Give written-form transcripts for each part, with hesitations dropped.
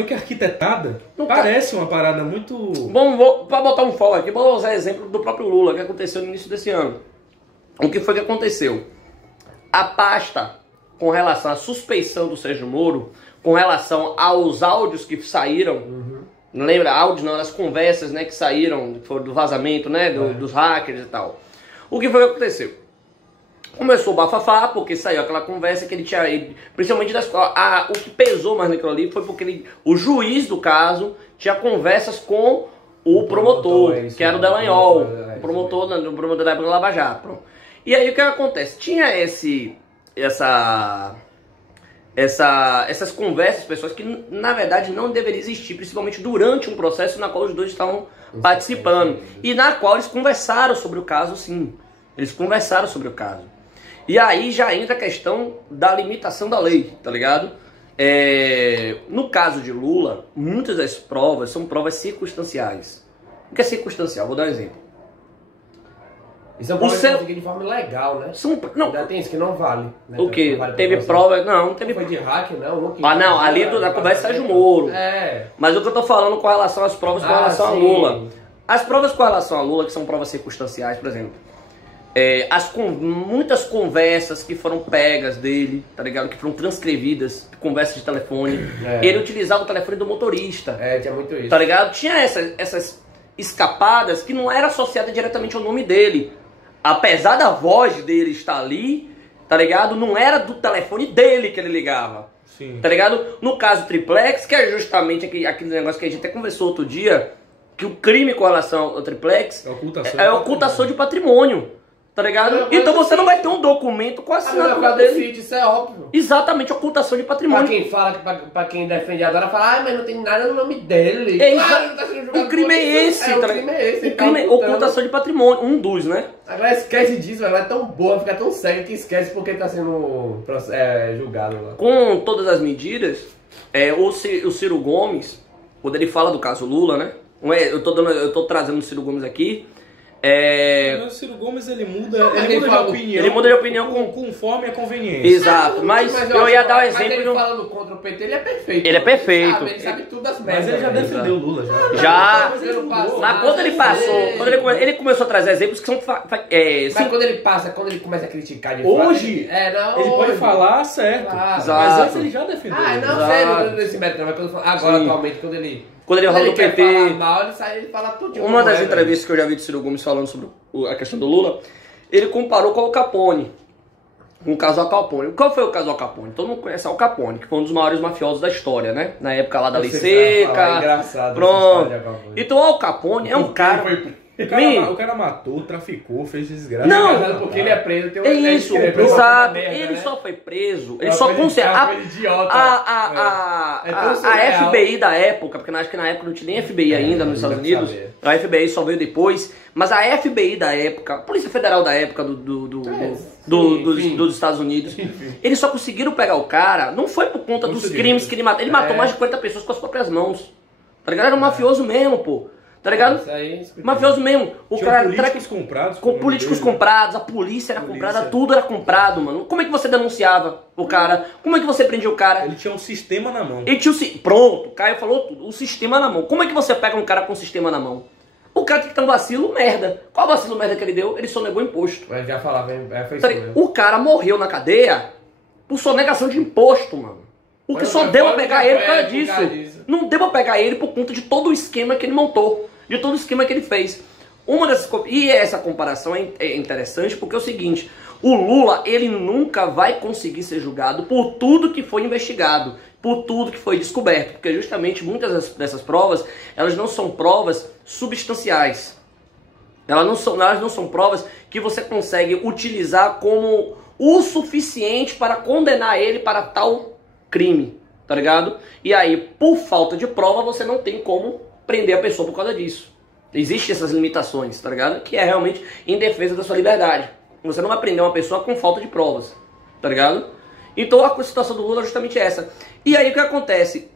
meio que arquitetada, parece uma parada muito... Bom, para botar um foco aqui, vou usar exemplo do próprio Lula, que aconteceu no início desse ano. O que foi que aconteceu? A pasta com relação à suspeição do Sérgio Moro, com relação aos áudios que saíram, não lembra? Áudios não, as conversas, né, que saíram do vazamento, né, dos hackers e tal. O que foi que aconteceu? Começou o bafafá, porque saiu aquela conversa que ele tinha... Principalmente o que pesou mais naquilo ali foi porque o juiz do caso tinha conversas com o promotor, que era o Dallagnol, o promotor da época do Lava Jato. E aí o que acontece? Tinha essas conversas, pessoas que na verdade não deveriam existir, principalmente durante um processo na qual os dois estavam participando. E na qual eles conversaram sobre o caso, sim. Eles conversaram sobre o caso. E aí já entra a questão da limitação da lei, tá ligado? No caso de Lula, muitas das provas são provas circunstanciais. O que é circunstancial? Vou dar um exemplo. Isso é uma prova de forma legal, né? Ainda tem isso que não vale. Né? O que? Vale teve prova... Não teve... Não foi de hack, não. Não, ali da conversa Sérgio Moro. Mas o que eu tô falando com relação às provas com relação a Lula. As provas com relação a Lula, que são provas circunstanciais, por exemplo... muitas conversas que foram pegas dele, tá ligado? Que foram transcrevidas, conversas de telefone. Ele utilizava o telefone do motorista. Tinha muito isso. Tá ligado? Tinha essas escapadas que não era associada diretamente ao nome dele. Apesar da voz dele estar ali, tá ligado? Não era do telefone dele que ele ligava. Sim. Tá ligado? No caso Triplex, que é justamente aquele negócio que a gente até conversou outro dia, que o crime com relação ao Triplex é ocultação de patrimônio. Tá ligado? Então você não vai ter um documento com a assinatura dele. Isso é óbvio. Exatamente, ocultação de patrimônio. Pra quem fala, pra quem defende a Dora, fala, mas não tem nada no nome dele. O crime é esse, tá ligado? O crime é ocultação de patrimônio, um dos, né? Agora esquece disso, ela é tão boa, fica tão cega que esquece porque tá sendo julgado lá. Com todas as medidas, o Ciro Gomes, quando ele fala do caso Lula, né? Eu tô trazendo o Ciro Gomes aqui. O Ciro Gomes ele muda de opinião conforme a conveniência. Exato, mas eu ia dar o exemplo. Mas ele falando contra o PT, ele é perfeito. Ele é perfeito. Ele sabe tudo das merdas. Mas ele já defendeu o Lula, já. Mas quando ele passou, ele começou a trazer exemplos que são. Mas quando ele começa a criticar de hoje, ele pode falar certo. Mas antes ele já defendeu. Não sei, não tô nesse método, mas agora atualmente, quando ele fala do PT, falar mal, ele fala tudo. Uma das entrevistas que eu já vi de Ciro Gomes falando sobre a questão do Lula, ele comparou com o Al Capone, com o caso Al Capone. Qual foi o caso Al Capone? Todo mundo conhece Al Capone, que foi um dos maiores mafiosos da história, né? Na época lá da Lei Seca. Engraçado. Pronto. Então o Al Capone é um cara... O cara matou, traficou, fez desgraça. Não, porque ele é preso. É isso, exato. Ele só foi preso. Ele só conseguiu. A FBI da época, porque acho que na época não tinha nem FBI ainda nos Estados Unidos. A FBI só veio depois. Mas a FBI da época, a Polícia Federal da época dos Estados Unidos, eles só conseguiram pegar o cara. Não foi por conta dos crimes que ele matou. Ele matou mais de 40 pessoas com as próprias mãos. Tá ligado? Era um mafioso mesmo, pô. Tá ligado? Mafioso mesmo. O cara políticos comprados. Com políticos comprados, a polícia era comprada, tudo era comprado, mano. Como é que você denunciava o cara? Como é que você prendia o cara? Ele tinha um sistema na mão. Pronto, o Caio falou tudo. O sistema na mão. Como é que você pega um cara com o sistema na mão? O cara tem que ter um vacilo merda. Qual vacilo merda que ele deu? Ele sonegou imposto. Mas já falava, foi isso mesmo. O cara morreu na cadeia por sonegação de imposto, mano. O que só deu a pegar ele por causa disso. Não deu a pegar ele por conta de todo o esquema que ele montou. De todo o esquema que ele fez. E essa comparação é interessante porque é o seguinte. O Lula, ele nunca vai conseguir ser julgado por tudo que foi investigado. Por tudo que foi descoberto. Porque justamente muitas dessas provas, elas não são provas substanciais. Elas não são provas que você consegue utilizar como o suficiente para condenar ele para tal crime, tá ligado? E aí, por falta de prova, você não tem como prender a pessoa por causa disso. Existem essas limitações, tá ligado? Que é realmente em defesa da sua liberdade. Você não vai prender uma pessoa com falta de provas, tá ligado? Então a situação do Lula é justamente essa. E aí o que acontece?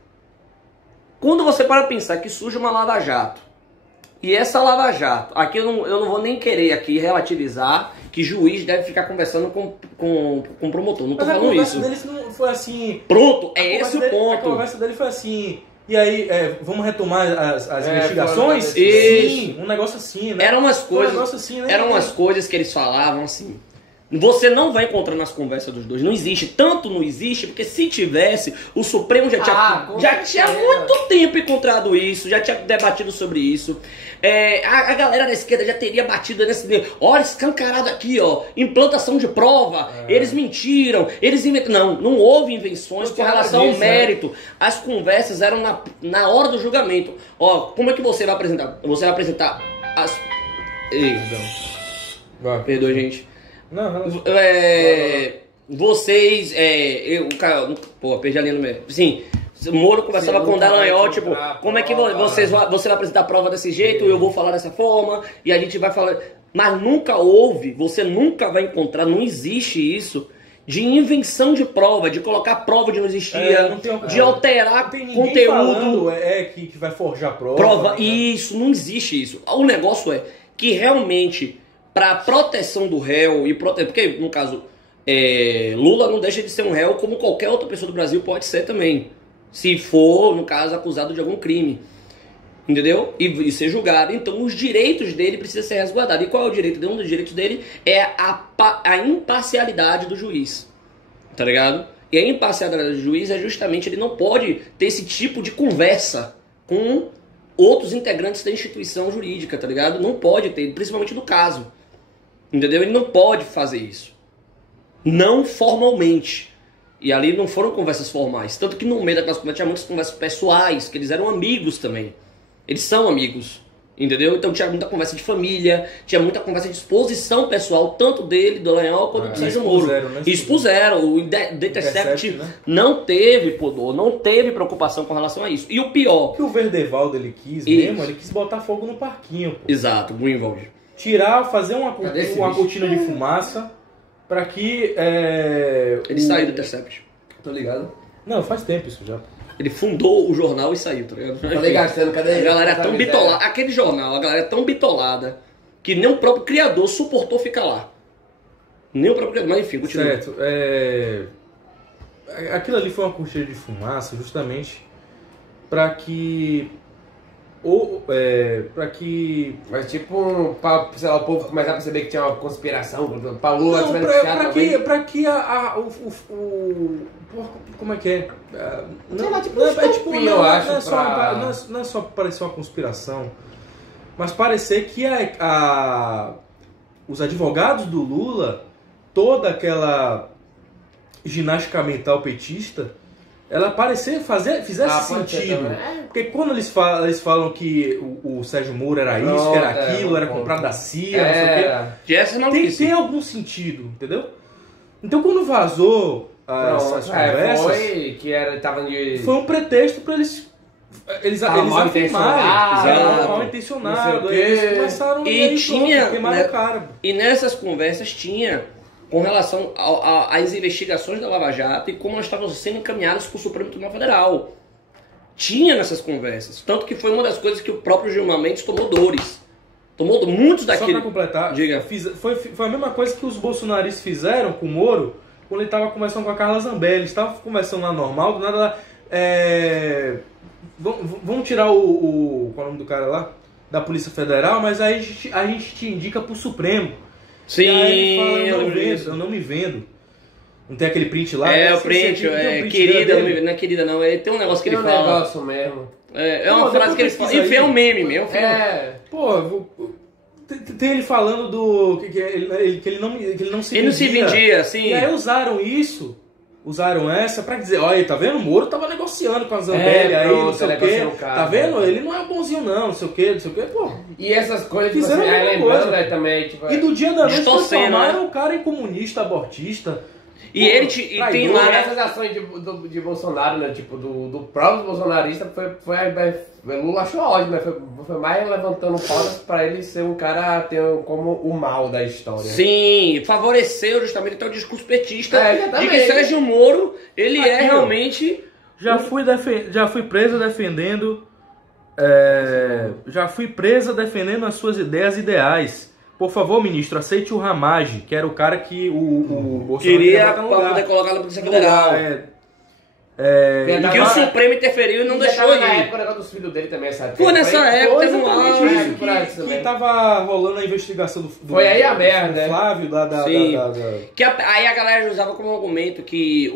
Quando você para pensar que surge uma Lava Jato, e essa Lava Jato, aqui eu não vou nem querer aqui relativizar que juiz deve ficar conversando com promotor, não tô falando isso. Mas a conversa deles não foi assim... Pronto, é esse o ponto. A conversa dele foi assim... E aí, vamos retomar as investigações? Sim, um negócio assim, né? Eram umas coisas que eles falavam assim. Você não vai encontrar nas conversas dos dois. Não existe. Tanto não existe, porque se tivesse, o Supremo já tinha muito tempo encontrado isso, já tinha debatido sobre isso. A galera da esquerda já teria batido nesse... Olha, escancarado aqui, ó. Implantação de prova. Eles mentiram. Eles inventaram. Não houve invenções com relação ao mérito. As conversas eram na hora do julgamento. Ó, como é que você vai apresentar? Você vai apresentar as... Perdoe, gente. Não. Vocês, perdi a linha no meio. Sim, Moro conversava com o Dallagnol, tipo, como é que você vai apresentar a prova desse jeito, eu vou falar dessa forma, e a gente vai falar. Mas nunca houve, você nunca vai encontrar, não existe isso, de invenção de prova, de colocar prova onde não existia, de alterar conteúdo. Que vai forjar prova. Isso, não existe isso. O negócio é que realmente... Para proteção do réu, porque no caso, Lula não deixa de ser um réu como qualquer outra pessoa do Brasil pode ser também. Se for, no caso, acusado de algum crime. Entendeu? E ser julgado. Então os direitos dele precisam ser resguardados. E qual é o direito dele? Um dos direitos dele é a imparcialidade do juiz. Tá ligado? E a imparcialidade do juiz é justamente, ele não pode ter esse tipo de conversa com outros integrantes da instituição jurídica, tá ligado? Não pode ter, principalmente no caso. Entendeu? Ele não pode fazer isso. Não formalmente. E ali não foram conversas formais. Tanto que no meio daquelas conversas tinha muitas conversas pessoais, que eles eram amigos também. Eles são amigos. Entendeu? Então tinha muita conversa de família, tinha muita conversa de exposição pessoal, tanto dele, do Dallagnol, quanto do Sérgio Moro. Expuseram. O The Intercept, né? Não teve pudor, não teve preocupação com relação a isso. E o pior... O que o Verdevaldo ele quis mesmo, ele quis botar fogo no parquinho. Pô. Exato, Greenwald. Tirar, fazer uma cortina de fumaça pra que... Ele saiu do Intercept. Tô ligado. Não, faz tempo isso já. Ele fundou o jornal e saiu, tá ligado? Falei gastando, cadê ele? A galera é tão bitolada. Aquele jornal, a galera é tão bitolada que nem o próprio criador suportou ficar lá. Nem o próprio criador, mas enfim, continua. Certo. Aquilo ali foi uma cortina de fumaça justamente pra que... Mas tipo, sei lá, o povo começar a perceber que tinha uma conspiração pra Lula... Não, pra que como é que é? Não é só parecer uma conspiração, mas parecer que os advogados do Lula, toda aquela ginástica mental petista, ela fizesse sentido. Porque quando eles falam que o Sérgio Moro era isso, que era aquilo, era comprado da CIA, não sei o quê. Tem algum sentido, entendeu? Então quando vazou essas conversas, foi um pretexto para eles afirmarem. Mal intencionado. Eles começaram queimaram o cara. E nessas conversas tinha com relação às investigações da Lava Jato e como elas estavam sendo encaminhadas para o Supremo Tribunal Federal. Tinha nessas conversas. Tanto que foi uma das coisas que o próprio Gilmar Mendes tomou dores. Tomou muitos daqueles... Só para completar, diga. Foi a mesma coisa que os bolsonaristas fizeram com o Moro quando ele estava conversando com a Carla Zambelli. Eles estavam conversando lá normal, do nada lá... Vamos tirar qual é o nome do cara lá? Da Polícia Federal, mas aí a gente te indica pro Supremo. Sim, e aí ele fala, eu não me vendo. Não tem aquele print lá? O print, querida, não é querida não, tem um negócio que ele fala. Tem um negócio mesmo. É uma frase que ele fala, enfim, é um meme mesmo. Tem ele falando que ele não se vendia. Ele não se vendia, sim. E aí usaram essa pra dizer, olha, tá vendo? O Moro tava negociando com a Zambelli aí, não sei o quê. Tá vendo? Ele não é bonzinho não, não sei o quê, pô. E essas coisas, tipo assim, lembrando, né, também, tipo... E do dia da noite transformaram o cara em comunista, abortista. E ele tem lá... Essas ações de Bolsonaro, né, tipo, do próprio bolsonarista, Lula achou ótimo, né? Foi mais levantando pautas pra ele ser um cara como o mal da história. Sim, favoreceu justamente então, o discurso petista de que Sérgio Moro, ele realmente... Já fui preso defendendo... já fui presa defendendo as suas ideais. Por favor, ministro, aceite o Ramage, que era o cara que o Bolsonaro queria poder colocar na Polícia Federal. E que o Supremo interferiu e não deixou na ir. época o negócio dos filhos dele também, sabe? Foi nessa época, teve um auge que tava rolando a investigação do foi aí a merda, né? Flávio Aí a galera usava como argumento que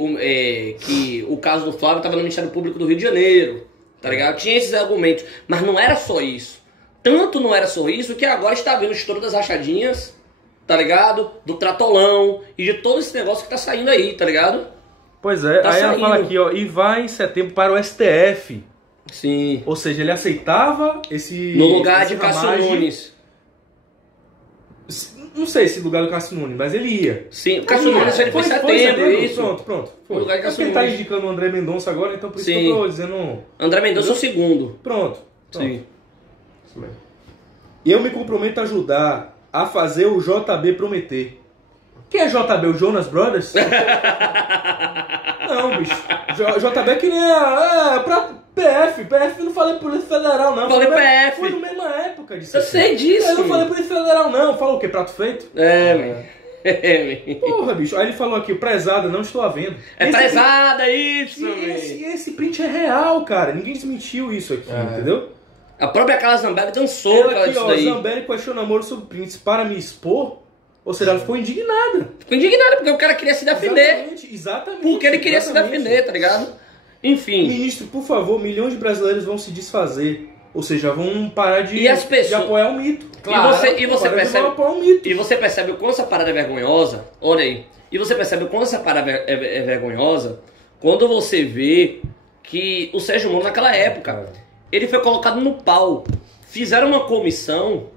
o caso do Flávio tava no Ministério Público do Rio de Janeiro, tá ligado? Tinha esses argumentos, mas não era só isso. Tanto não era só isso que agora está vendo o estouro das rachadinhas, tá ligado? Do tratolão e de todo esse negócio que tá saindo aí, tá ligado? Pois é, tá aí saindo. Ela fala aqui, ó, e vai em setembro para o STF. Sim. Ou seja, ele aceitava esse... No lugar de Cássio Nunes. Não sei se lugar do Cássio Nunes, mas ele ia. Sim, o Cássio Nunes ele foi em setembro, isso. Pronto. Foi. No lugar de Cássio Nunes. Ele tá indicando o André Mendonça agora, então por isso que eu tô dizendo... André Mendonça é o segundo. Pronto. Sim. Eu me comprometo a ajudar a fazer o JB prometer. Quem é JB? O Jonas Brothers? Não, bicho. JB é que nem pra PF. PF não falei Polícia Federal, não. Falei PF. Foi na mesma época disso. Eu sei disso. Eu não falei Polícia Federal, não. Falou o quê? Prato feito? Porra, bicho. Aí ele falou aqui, o prezada, não estou à venda. Prezada, isso, esse print é real, cara. Ninguém desmentiu isso aqui, entendeu? A própria Carla Zambelli dançou por causa disso daí. Zambelli questiona namoro sobre prints para me expor. Ou seja, ela ficou indignada. Ficou indignada porque o cara queria se defender. Exatamente. Porque ele queria se defender, tá ligado? Enfim. Ministro, por favor, milhões de brasileiros vão se desfazer. Ou seja, vão parar de apoiar o mito. Claro, e você percebe o quanto essa parada é vergonhosa. Olha aí. E você percebe o quanto essa parada é vergonhosa quando você vê que o Sérgio Moro, naquela época, ele foi colocado no pau. Fizeram uma comissão,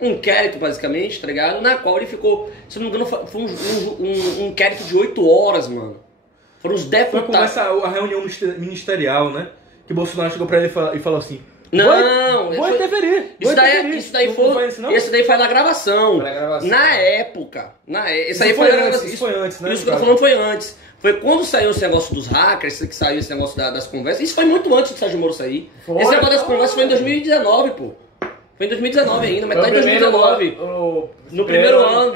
um inquérito basicamente, tá ligado? Na qual ele ficou, se não me engano, foi um inquérito de 8 horas, mano. Foram os deputados. Foi a reunião ministerial, né? Que Bolsonaro chegou pra ele e falou assim: não, vou interferir. Isso daí foi na gravação. Na época. Isso foi antes, né? Isso que eu tô falando foi antes. Foi quando saiu esse negócio dos hackers, que saiu esse negócio das conversas. Isso foi muito antes do Sérgio Moro sair. Esse negócio das conversas foi em 2019, pô. Foi em 2019 ainda, metade de 2019. No primeiro ano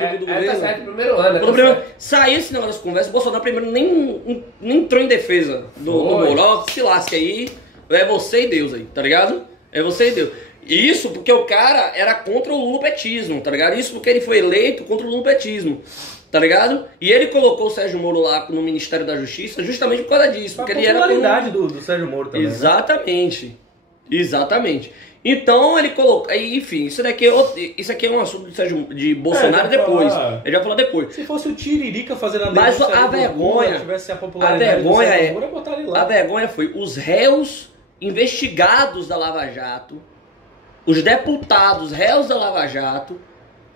do governo. Saiu esse negócio das conversas, o Bolsonaro primeiro nem entrou em defesa do Moro. Se lasque aí, é você e Deus aí, tá ligado? É você e Deus. Isso porque o cara era contra o lulopetismo, tá ligado? Isso porque ele foi eleito contra o lulopetismo, tá ligado? E ele colocou o Sérgio Moro lá no Ministério da Justiça justamente por causa disso. Porque ele era a popularidade do Sérgio Moro também. Exatamente. Né? Exatamente. Então ele colocou. Enfim, isso aqui é um assunto de Bolsonaro depois. Ele vai falar depois. Se fosse o Tiririca fazendo a denúncia, mas a vergonha. Tivesse a popularidade do Sérgio Moro, botar ele lá. A vergonha foi os réus investigados da Lava Jato, os deputados réus da Lava Jato,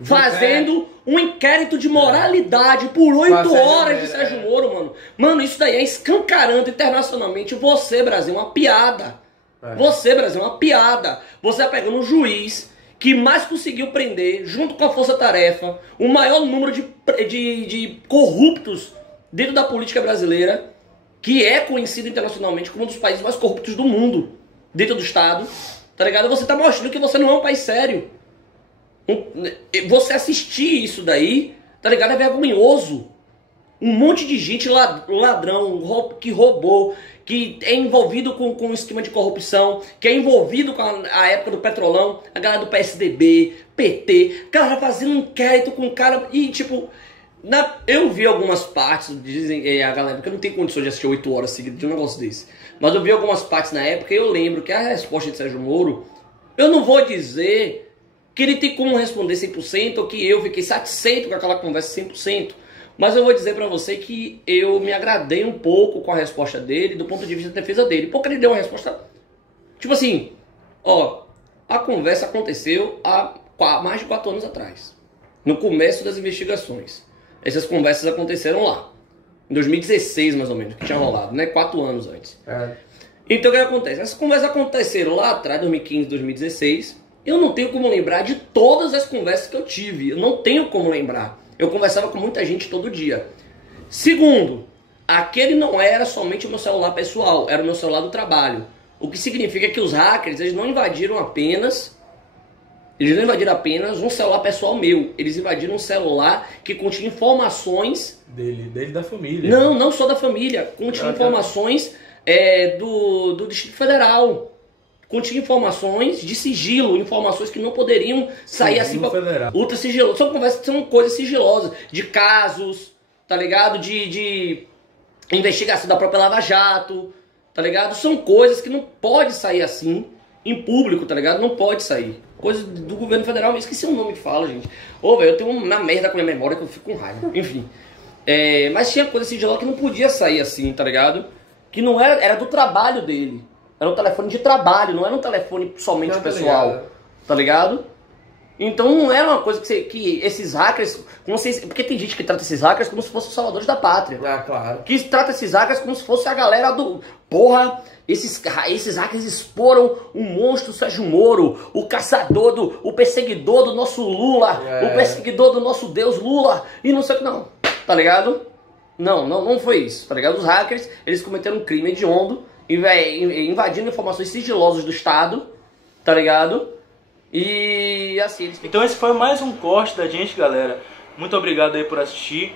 fazendo um inquérito de moralidade por 8 horas de Sérgio Moro, mano. Mano, isso daí é escancarando internacionalmente você, Brasil, uma piada. Você, Brasil, uma piada. Você tá pegando um juiz que mais conseguiu prender, junto com a Força Tarefa, o maior número de corruptos dentro da política brasileira, que é conhecido internacionalmente como um dos países mais corruptos do mundo, dentro do Estado, tá ligado? Você tá mostrando que você não é um país sério. Você assistir isso daí, tá ligado? É vergonhoso. Um monte de gente ladrão, que roubou, que é envolvido com um esquema de corrupção, que é envolvido com a época do Petrolão, a galera do PSDB, PT, galera fazendo um inquérito com o cara e tipo... eu vi algumas partes, dizem a galera, porque eu não tenho condições de assistir 8 horas seguidas de um negócio desse. Mas eu vi algumas partes na época e eu lembro que a resposta de Sérgio Moro, eu não vou dizer que ele tem como responder 100% ou que eu fiquei satisfeito com aquela conversa 100%. Mas eu vou dizer pra você que eu me agradei um pouco com a resposta dele, do ponto de vista da defesa dele. Porque ele deu uma resposta, tipo assim, a conversa aconteceu há mais de 4 anos atrás. No começo das investigações. Essas conversas aconteceram lá. Em 2016, mais ou menos, que tinha rolado, né? 4 anos antes. Então, o que acontece? Essas conversas aconteceram lá atrás, 2015, 2016. Eu não tenho como lembrar de todas as conversas que eu tive. Eu não tenho como lembrar. Eu conversava com muita gente todo dia. Segundo, aquele não era somente o meu celular pessoal, era o meu celular do trabalho. O que significa que os hackers, eles não invadiram apenas um celular pessoal meu. Eles invadiram um celular que continha informações... Dele da família. Não só da família. Continha informações do Distrito Federal. Continha informações de sigilo, informações que não poderiam sair assim, ultra sigiloso. São coisas sigilosas, de casos, tá ligado? De investigação da própria Lava Jato, tá ligado? São coisas que não pode sair assim, em público, tá ligado? Não pode sair. Coisa do governo federal, eu esqueci o nome que fala, gente. Ô, velho, eu tenho uma merda com a minha memória que eu fico com raiva. Enfim. Mas tinha coisa sigilosa que não podia sair assim, tá ligado? Que não era do trabalho dele. Era um telefone de trabalho, não era um telefone somente pessoal, tá ligado? Então não era uma coisa que esses hackers, porque tem gente que trata esses hackers como se fossem os salvadores da pátria. Ah, claro. Que trata esses hackers como se fosse a galera do... Porra, esses hackers exporam o monstro Sérgio Moro, o caçador, o perseguidor do nosso Lula, o perseguidor do nosso Deus Lula, e não sei o que não, tá ligado? Não foi isso, tá ligado? Os hackers, eles cometeram um crime hediondo, invadindo informações sigilosas do Estado, tá ligado? E assim... Então esse foi mais um corte da gente, galera. Muito obrigado aí por assistir.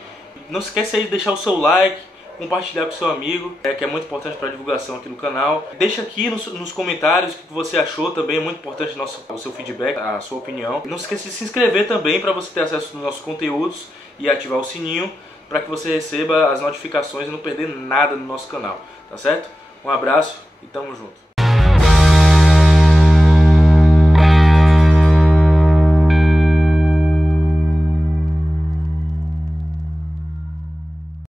Não se esqueça aí de deixar o seu like, compartilhar com seu amigo, que é muito importante para a divulgação aqui no canal. Deixa aqui nos comentários o que você achou também, é muito importante o seu feedback, a sua opinião. Não se esqueça de se inscrever também para você ter acesso aos nossos conteúdos e ativar o sininho para que você receba as notificações e não perder nada no nosso canal, tá certo? Um abraço e tamo junto.